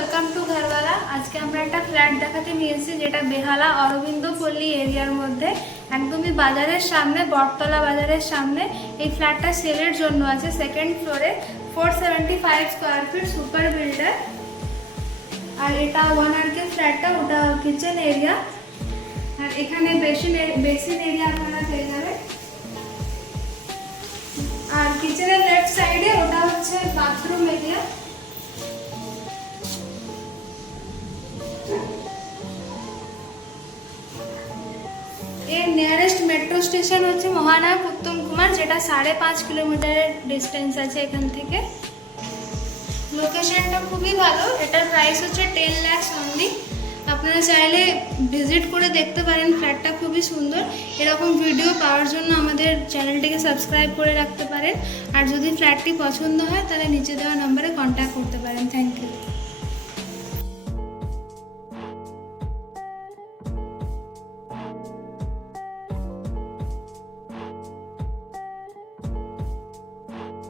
Welcome to ঘরওয়ালা। আজকে আমরা একটা ফ্ল্যাট দেখাতে নিয়েছি যেটা বেহালা অরবিন্দ পল্লী এরিয়ার মধ্যে, একদমই বাজারের সামনে, বটতলা বাজারের সামনে। এই ফ্ল্যাটটা সেলের জন্য আছে, সেকেন্ড ফ্লোরে, 475 স্কোয়ার ফিট, সুপার বিল্ডার। আর এটা 1 RK ফ্ল্যাটটা, ওটা কিচেন এরিয়া। আর এখানে বেসিন এরিয়া আপনারা পেয়ে যাবেন। আর কিচেনের লেফট সাইডে ওটা হচ্ছে বাথরুম এরিয়া। এর নিয়ারেস্ট মেট্রো স্টেশন হচ্ছে মহানায়ক উত্তম কুমার, যেটা 5.5 কিলোমিটারের ডিস্টেন্স আছে এখান থেকে। লোকেশনটা খুবই ভালো। এটার প্রাইস হচ্ছে 10 lakhs অনলি। আপনারা চাইলে ভিজিট করে দেখতে পারেন, ফ্ল্যাটটা খুবই সুন্দর। এরকম ভিডিও পাওয়ার জন্য আমাদের চ্যানেলটিকে সাবস্ক্রাইব করে রাখতে পারেন। আর যদি ফ্ল্যাটটি পছন্দ হয় তাহলে নিচে দেওয়া নম্বরে কন্ট্যাক্ট করতে পারেন। Thank you.